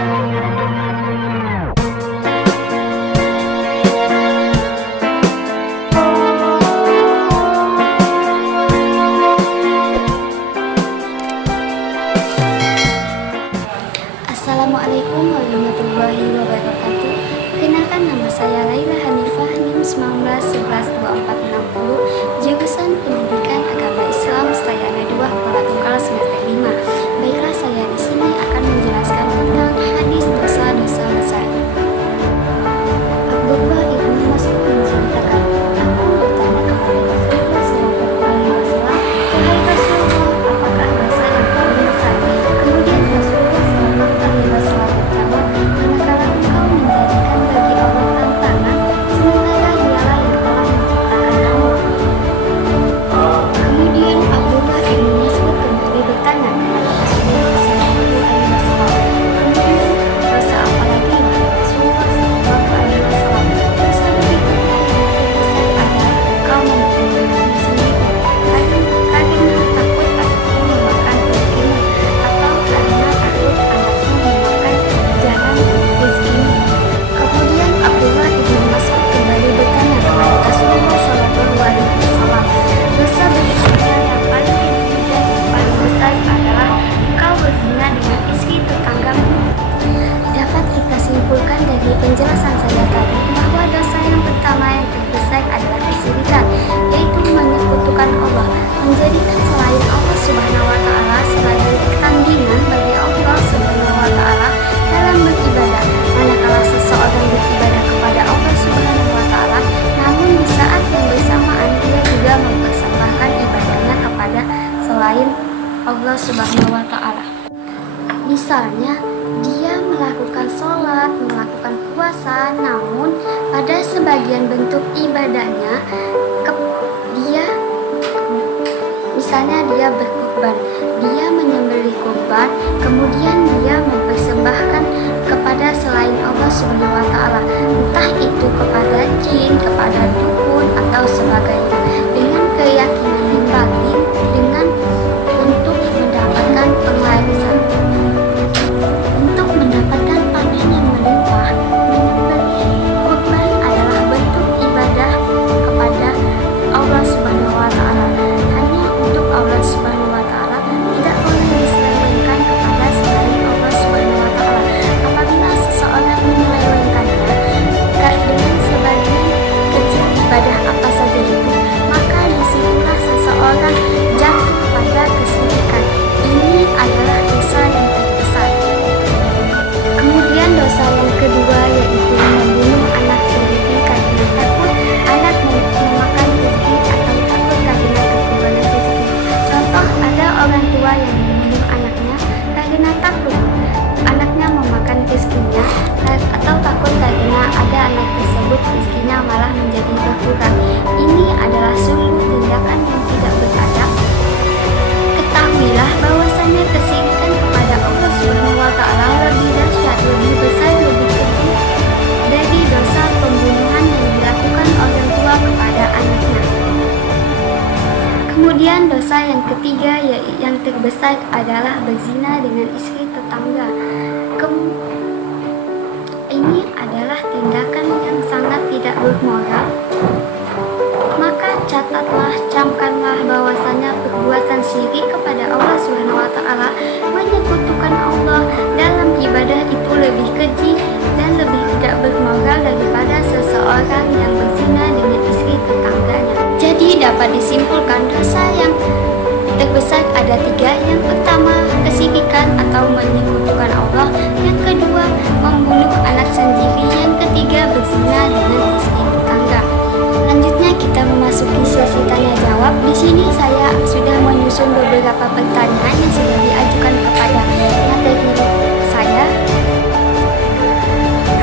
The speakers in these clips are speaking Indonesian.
Assalamualaikum warahmatullahi wabarakatuh. Kenalkan, nama saya Laila Hanifah, NIM 19112460, jurusan Pendidikan Agama Islam Stayana 2 Kuala Tunggal semester 5. Baiklah, saya di sini akan menjelaskan tentang hadis dosa-dosa besar. Abdullah ibnu Mas'ud menceritakan, aku bertanya kepada Rasulullah SAW, wahai Rasulullah, apakah dosa yang paling besar? Kemudian Rasulullah SAW berjawab, manakala engkau menjadikan bagi Allah tantangan, sementara dialah yang telah menciptakan kamu. Kemudian Abdullah ibnu Mas'ud kembali bertanya kepada Rasulullah SAW, kemudian dosa apa lagi wahai Rasulullah SAW? Dosa berikutnya yang terbesar adalah engkau membunuh dirimu sendiri, karena takut anakmu memakan rezekimu, atau karena takut anakmu memakan jalan rezekimu. Kemudian Abdullah ibnu Mas'ud kembali bertanya kepada Rasulullah SAW, dosa berikutnya yang paling keji dan paling besar adalah engkau berzina dengan istri tetanggamu. Dapat kita simpulkan dari penjelasan saya tadi bahwa dosa yang pertama yang terbesar adalah kesyirikan, yaitu menyekutukan Allah, menjadikan selain Allah Subhanahu wa Ta'ala sebagai tandingan bagi Allah Subhanahu wa Ta'ala dalam beribadah. Manakala seseorang beribadah kepada Allah Subhanahu wa Ta'ala, namun di saat yang bersamaan dia juga mempersembahkan ibadahnya kepada selain Allah Subhanahu wa Ta'ala. Misalnya, dia melakukan sholat, melakukan puasa, namun pada sebagian bentuk ibadahnya misalnya dia berkurban, dia menyembelih kurban, kemudian dia mempersembahkan kepada selain Allah Subhanahu wa Ta'ala, entah itu kepada jin, kepada dukun atau sebagainya, dengan keyakinan yang batin, dengan untuk mendapatkan pengarisan, untuk mendapatkan panen yang melimpah. Menyembelih kurban adalah bentuk ibadah kepada Allah Subhanahu wa Ta'ala, hanya untuk Allah Subhanahu wa Ta'ala, tidak boleh diselewengkan kepada selain Allah Subhanahu wa Ta'ala. Apabila seseorang menyelewengkannya dengan sebagian kecil ibadah apa saja itu, maka disitulah seseorang jatuh pada kesyirikan. Ini adalah dosa yang terbesar. Kemudian dosa yang kedua yaitu membunuh anak sendiri karena takut anak memakan rezeki atau takut karena kekurangan rezeki. Contoh, ada orang tua yang membunuh anaknya karena takut anaknya memakan rezekinya, atau takut karena ada anak tersebut rezekinya malah menjadi berkurang. Ini adalah sungguh tindakan yang tidak beradab. Ketahuilah bahwasanya kesyirikan kepada Allah Subhanahu wa Ta'ala lebih dahsyat, lebih besar, lebih keji dari dosa pembunuhan yang dilakukan orang tua kepada anaknya. Kemudian dosa yang ketiga yang terbesar adalah berzina dengan istri tetangga. Ini adalah tindakan yang sangat tidak bermoral. Maka catatlah, camkanlah bahwasanya perbuatan syirik kepada Allah Subhanahu wa Ta'ala, menyekutukan Allah dalam ibadah itu lebih keji dan lebih tidak bermoral daripada seseorang yang berzina dengan istri tetangganya. Jadi dapat disimpulkan dosa yang terbesar ada tiga. Yang pertama, kesyirikan atau menyekutukan Allah. Yang kedua, membunuh anak sendiri. Yang ketiga, berzina dengan istri tetangga. Selanjutnya kita memasuki sesi tanya jawab. Di sini saya sudah menyusun beberapa pertanyaan yang sudah diajukan kepada materi saya.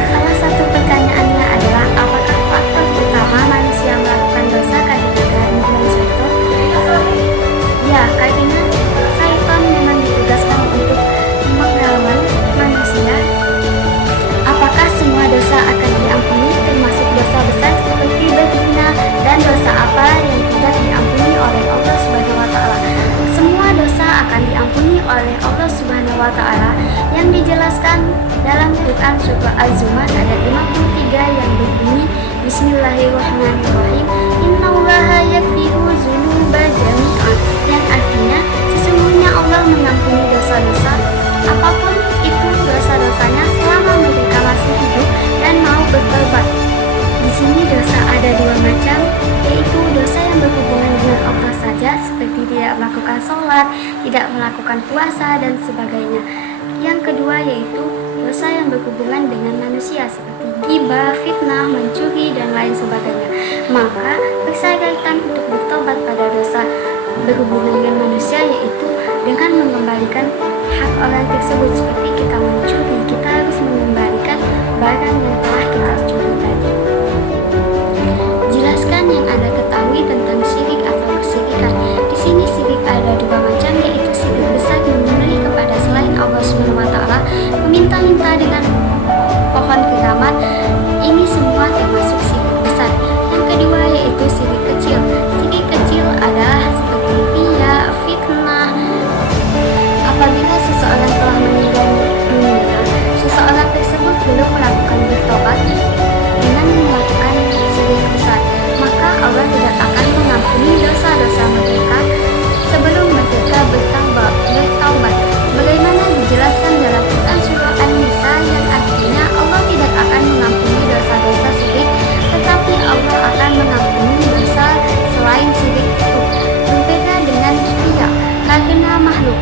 Salah satu pertanyaannya adalah, apakah faktor utama manusia melakukan dosa karena kehadiran syaitan? Ya, karena syaitan memang ditugaskan untuk Ta'ala yang dijelaskan dalam Quran surah Az-Zumar ayat 53 yang berbunyi Bismillahirrahmanirrahim Innallaha yaghfiru dzunuba jami'an, yang artinya sesungguhnya Allah mengampuni dosa-dosa apapun itu dosa-dosanya selama mereka masih hidup dan mau bertobat. Di sini dosa ada dua macam, yaitu dosa yang berhubungan dengan Allah saja seperti tidak melakukan sholat, tidak melakukan puasa dan sebagainya. Yang kedua yaitu dosa yang berhubungan dengan manusia seperti ghibah, fitnah, mencuri dan lain sebagainya. Maka persyaratan untuk bertobat pada dosa berhubungan dengan manusia yaitu dengan mengembalikan hak orang tersebut. Seperti kita mencuri, kita harus mengembalikan barang yang telah kita curi tadi. Jelaskan yang Anda ketahui tentang syirik atau kesyirikan. Di sini syirik ada dua macam, yaitu syirik besar menyembelih kepada selain Allah SWT, meminta-minta dengan pohon keramat. Ini semua termasuk syirik besar. Yang kedua yaitu syirik kecil. Syirik kecil adalah seperti riya, fitnah. Apabila seseorang telah meninggal dunia, seseorang tersebut belum melakukan bertobat dengan melakukan syirik besar, maka Allah tidak akan mengampuni dosa-dosa mereka sebelum mereka bertaubat. Sebagaimana dijelaskan dalam Quran surah An-Nisa yang artinya Allah tidak akan mengampuni dosa-dosa syirik, tetapi Allah akan mengampuni dosa selain syirik itu. Berbeda dengan riya, karena makhluk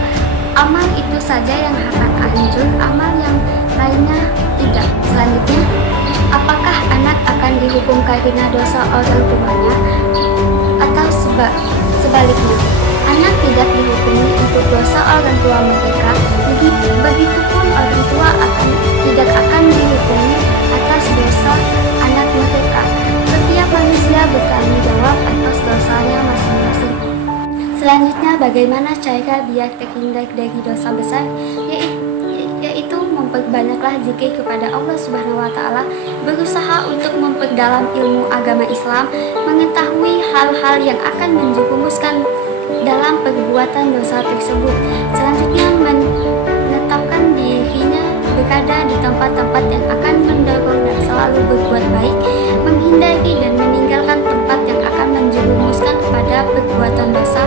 amal itu saja yang akan hancur, amal yang lainnya tidak. Selanjutnya, apakah anak akan dihukum karena dosa orang tuanya atau sebaliknya? Anak tidak dihukumi untuk dosa orang tua mereka, begitupun orang tua tidak akan dihukumi atas dosa anak mereka. Setiap manusia bertanggung jawab atas dosanya masing-masing. Selanjutnya, bagaimana cara biar terhindar dari dosa besar? Yaitu memperbanyaklah zikir kepada Allah Subhanahu wa Ta'ala, berusaha untuk memperdalam ilmu agama Islam, mengetahui hal-hal yang akan menjerumuskan dalam perbuatan dosa tersebut. Selanjutnya, menetapkan dirinya berada di tempat-tempat yang akan mendorong dan selalu berbuat baik, menghindari dan meninggalkan tempat yang akan menjerumuskan kepada perbuatan dosa,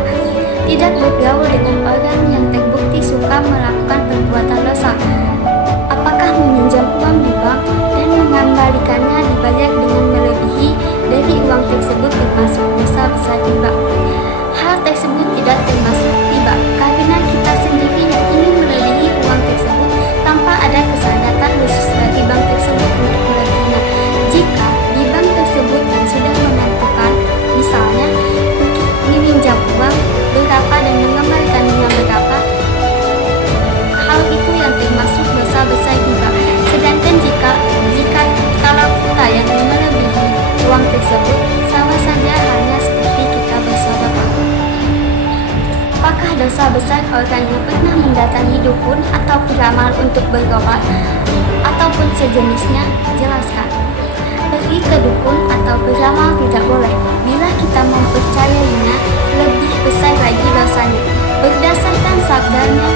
tidak bergaul dengan orang yang terbukti suka melakukan perbuatan dosa. Apakah meminjam uang di bank dan mengembalikannya dibayar dengan melebihi dari uang tersebut termasuk dosa besar riba? Hal tersebut tidak termasuk riba karena kita sendiri yang ingin melebihi uang tersebut tanpa ada kesadaran khusus dari bank tersebut untuk melebihinya. Jika di bank tersebut yang sudah menentukan, misalnya meminjam uang berapa dan mengembalikannya berapa, hal itu yang termasuk dosa besar riba. Sedangkan jika kalau kita yang melebihi uang tersebut, sama saja halnya seperti kita bersedekah. Apakah dosa besar orang yang pernah mendatangi dukun atau peramal untuk berobat ataupun sejenisnya? Jelaskan. Pergi ke dukun atau peramal tidak boleh bila kita mempercayainya, lebih besar lagi dosanya. Berdasarkan sabdanya,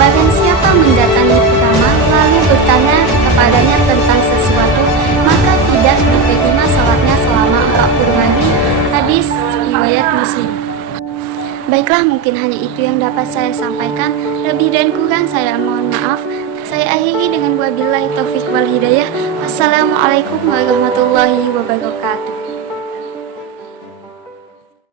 barang siapa mendatangi peramal lalu bertanya kepadanya tentang sesuatu, maka tidak diterima salatnya selama 40 hari. Hadis riwayat Muslim. Baiklah, mungkin hanya itu yang dapat saya sampaikan. Lebih dan kurang saya mohon maaf. Saya akhiri dengan wabillahi taufik wal hidayah. Wassalamualaikum warahmatullahi wabarakatuh.